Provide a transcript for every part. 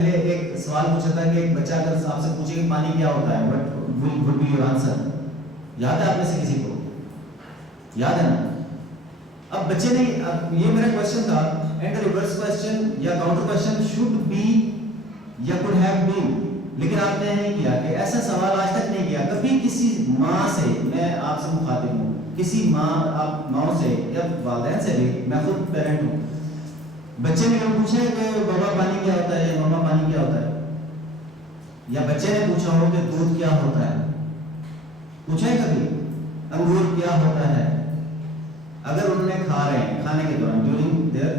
एक सवाल पूछा था कि एक बच्चा अगर आपसे पूछे कि पानी क्या होता है, what would be your answer? याद है आप में से किसी को? याद है ना? अब बच्चे ने, ये मेरा क्वेश्चन था, एंड द रिवर्स क्वेश्चन या काउंटर क्वेश्चन शुड बी या कुड हैव बीन, लेकिन आपने नहीं किया कि ऐसा सवाल आज तक नहीं किया कभी किसी माँ से। मैं आपसे मुखातिब हूँ, किसी माँ, आप माँ से या वालिदैन से भी, मैं खुद पेरेंट हूँ। बच्चे ने कभी पूछा है कि बाबा पानी क्या होता है या मामा पानी क्या होता है? या बच्चे ने पूछा हो कि दूध क्या होता है? पूछा है कभी? अंगूर क्या होता है? अगर उन्होंने खा रहे हैं, खाने के दौरान ड्यूरिंग देयर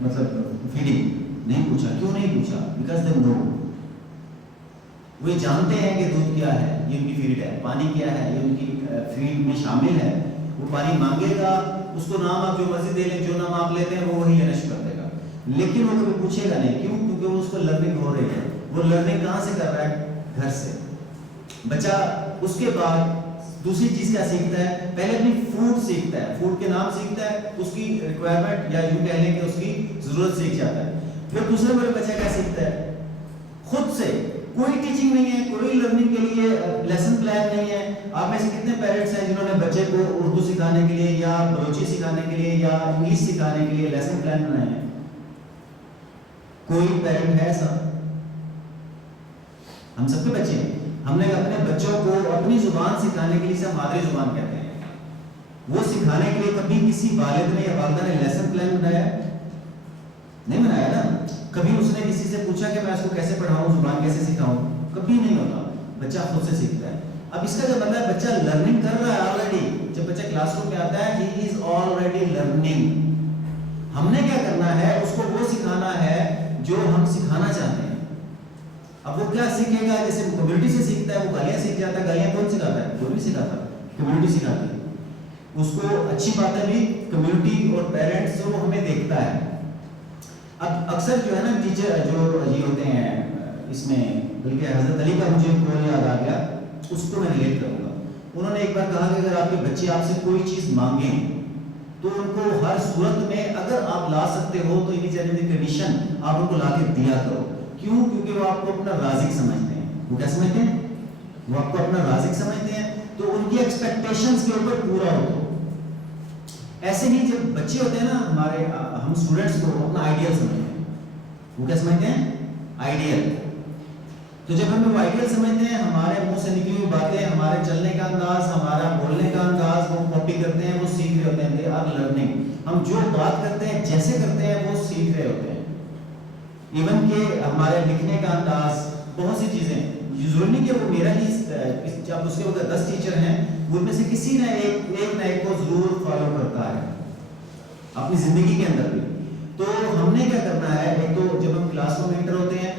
मतलब फीडिंग, नहीं पूछा। क्यों नहीं पूछा? बिकॉज दे नो, वे जानते हैं कि दूध क्या है, ये उनकी फीड है, पानी क्या है, ये उनकी फीड में शामिल है। वो पानी मांगेगा, उसको नाम आप जो मर्जी दे लें, जो नाम आप लेते हैं वो वही नश कर देगा, लेकिन वो कभी पूछेगा नहीं। क्यों? क्योंकि वो उसको लर्निंग हो रही है। वो लर्निंग कहाँ से कर रहा है? घर से। बच्चा उसके बाद दूसरी चीज क्या सीखता है? पहले अपनी फूड सीखता है, फूड के नाम सीखता है, उसकी रिक्वायरमेंट या यूं कह लें कि उसकी जरूरत सीख जाता है। फिर दूसरे बड़े बच्चा क्या सीखता है? खुद से। कोई टीचिंग नहीं है, कोई लर्निंग के लिए लेसन प्लान नहीं है। आप में से कितने पेरेंट्स हैं जिन्होंने बच्चे को उर्दू सिखाने के लिए या बलोची सिखाने के लिए या इंग्लिश सिखाने के लिए लेसन प्लान बनाए हैं? कोई पेरेंट है ऐसा? हम सबके बच्चे हैं। हमने अपने बच्चों को अपनी जुबान सिखाने के लिए से मादरी जुबान कहते हैं, वो सिखाने के लिए कभी किसी वालिद ने या वालिदा ने लेसन प्लान बनाया? नहीं बनाया ना। कभी उसने किसी से पूछा कि मैं इसको कैसे पढ़ाऊं, जुबान कैसे सिखाऊं? कभी नहीं होता। बच्चा खुद से सीखता है। अब इसका जो मतलब है, बच्चा लर्निंग कर रहा है ऑलरेडी। जब बच्चा क्लासरूम में आता है, ही इज ऑलरेडी लर्निंग। हमने क्या करना है? उसको वो सिखाना है जो हम सिखाना चाहते हैं। अब वो क्या सीखेगा? जैसे कम्युनिटी से सीखता है, वो गालियां सीख जाता है। गालियां कौन सिखाता है? कोई नहीं सिखाता, कम्युनिटी सिखाती है उसको। अच्छी बातें भी कम्युनिटी और पेरेंट्स जो हमें देखता है। अब अक्सर जो है ना टीचर जो ये होते हैं इसमें, बल्कि हजरत अली का मुझे कौन याद आ गया, उसको मैं रिलेट करूंगा। उन्होंने एक बार कहा कि अगर आपके बच्चे आपसे कोई चीज मांगे तो उनको हर सूरत में अगर आप ला सकते हो तो इनिशिएटिव कंडीशन आप उनको ला के दिया करो। क्यों? क्योंकि वो आपको अपना राज़िक समझते हैं। वो क्या समझते हैं? वो आपको अपना राज़िक समझते हैं, तो उनकी एक्सपेक्टेशंस के ऊपर पूरा हो। ऐसे ही जब बच्चे होते हैं ना हमारे, हम स्टूडेंट्स को अपना आइडियल समझते हैं। वो क्या समझते हैं? आइडियल। तो जब हम वो आइडियल समझते हैं, हमारे मुंह से निकली हुई बातें, हमारे चलने का अंदाज, हमारा बोलने का अंदाज वो कॉपी करते हैं, वो सीख रहे होते हैं। They are learning. हम जो बात करते हैं, जैसे करते हैं, वो सीख रहे होते हैं। इवन के हमारे लिखने का अंदाज, बहुत सी चीजें। जरूरी नहीं कि वो मेरा ही, जब उसके ऊपर 10 टीचर हैं, उनमें से किसी ने एक ना एक को जरूर फॉलो करता है अपनी जिंदगी के अंदर भी। तो हमने क्या करना है? एक तो जब हम क्लासरूम में एंटर होते हैं,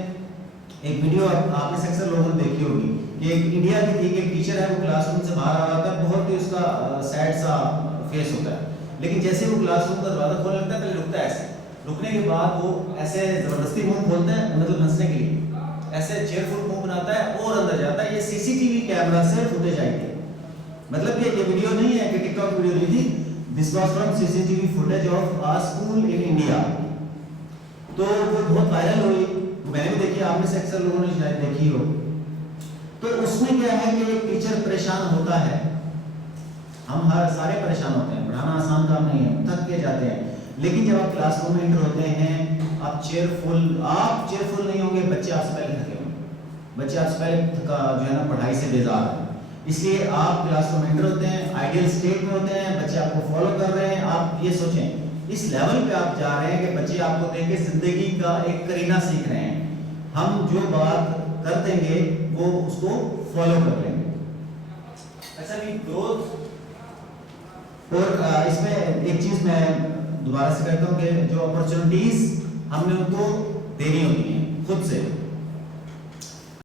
एक वीडियो आपने से अक्सर लोगों ने देखी होगी कि एक इंडिया की थी, एक टीचर है, वो क्लासरूम से बाहर आ रहा था, बहुत ही उसका सैड सा फेस होता है, लेकिन जैसे वो क्लासरूम का दरवाजा खोलने लगता है, पहले रुकता है ऐसे, रुकने के बाद वो ऐसे जबरदस्ती मुंह खोलता है, मतलब हंसने के लिए ऐसे चेयरफुल मुंह बनाता है और अंदर जाता है। ये सीसीटीवी कैमरा से फुटेज आई थी। मतलब ये वीडियो नहीं है कि टिकटॉक वीडियो नहीं थी, this was from CCTV footage of a school in India. तो वो बहुत वायरल हुई, मैंने भी देखी, आप में से अक्सर लोगों ने शायद देखी हो। तो उसमें क्या है कि एक टीचर परेशान होता है, हम हर सारे परेशान होते हैं, पढ़ाना आसान काम नहीं है, थक के जाते हैं, लेकिन जब आप क्लासरूम में एंटर होते हैं, आप चेयरफुल नहीं होंगे, बच्चे आपसे पहले थके होंगे, बच्चे आपसे पहले थका जो है ना पढ़ाई से बेजार है। इसलिए आप क्लासरूम में एंटर होते हैं, आइडियल स्टेट में होते हैं, बच्चे आपको फॉलो कर रहे हैं। आप ये सोचें इस लेवल पे आप जा रहे हैं कि बच्चे आपको देख के जिंदगी का एक करीना सीख रहे हैं। हम जो बात कर देंगे वो उसको फॉलो कर लेंगे। अच्छा भी ग्रोथ, और इसमें एक चीज मैं दोबारा से कहता हूँ कि जो अपॉर्चुनिटीज हमने उनको देनी होती हैं खुद से।